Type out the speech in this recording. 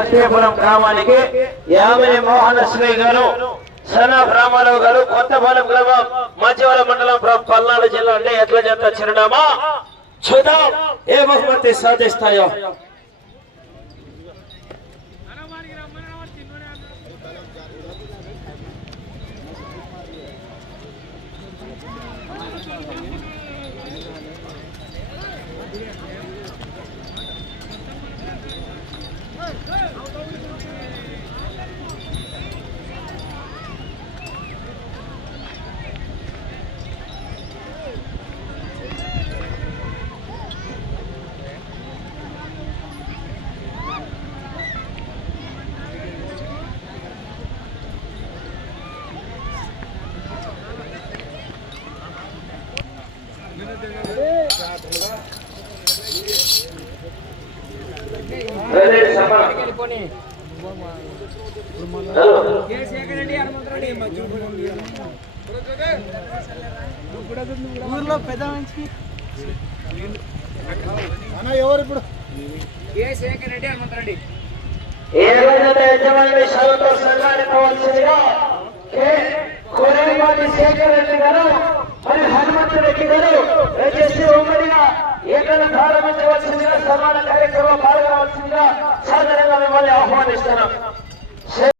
కృష్ణాపురం గ్రామానికి యామిని మోహనశ్రీ గారు సనాఫ్ రామారావు గారు కొత్తపాలెం గ్రామం మధ్యవరం మండలం పల్నాడు జిల్లా అంటే ఎట్లా చేత చిరునామా చూద్దాం ఏ బహుమతి సాధిస్తాయో Yeah. ఊర్లో పెద్ద మంచి ఎవరు ఇప్పుడు ఏ శేఖర్ రెడ్డి హనుమంతరెడ్డి ఏ రోజైతే యజమాని షరతు పోవాల్సిందిగా శేఖర్ రెడ్డి గారు మరి హనుమంతు రెడ్డి గారు దయచేసి ఉమ్మడిగా ఏకల ప్రారంభించవలసిందిగా సమాన కార్యక్రమం పాల్గొనవలసిందిగా సాధారణంగా మిమ్మల్ని ఆహ్వానిస్తున్నాం.